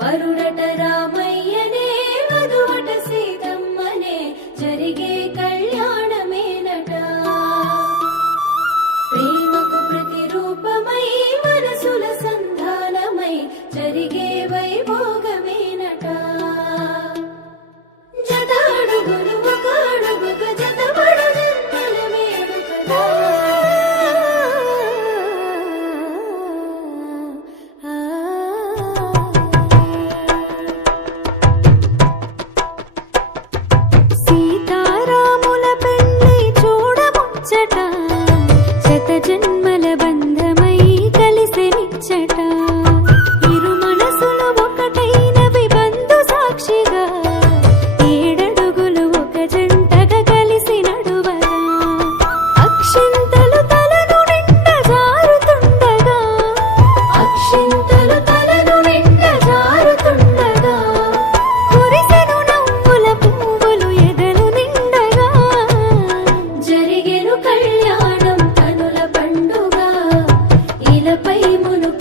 వరుడట రామయ్యనే వధువట సీతమ్మనే జరిగే కళ్యాణమేనట. ప్రేమకు ప్రతిరూపమై మనసుల సంధానమై జరిగే వైభోగమేనట. జత అడుగులు ఒక అడుగుగా జతపడు జన్మల వేడుకగా. సీతారాముల పెళ్లి చూడముచ్చట, శత జన్మల బంధమై కలిసెనిచ్చట. ఇరు మనసులు ఒకటైనవి బంధు సాక్షిగా, ఏడడుగులు ఒక జంటగా కలిసి నడువగా. అక్షింతలు తలను నిండా జారుతుండగా, అక్షింతలు తలను నిండ జారుతుండగా. కురిసెను నవ్వుల పువ్వులు ఎదలు నిండగా. జరిగెను కళ్యాణం కనుల పండుగ, ఇలపై మునుకు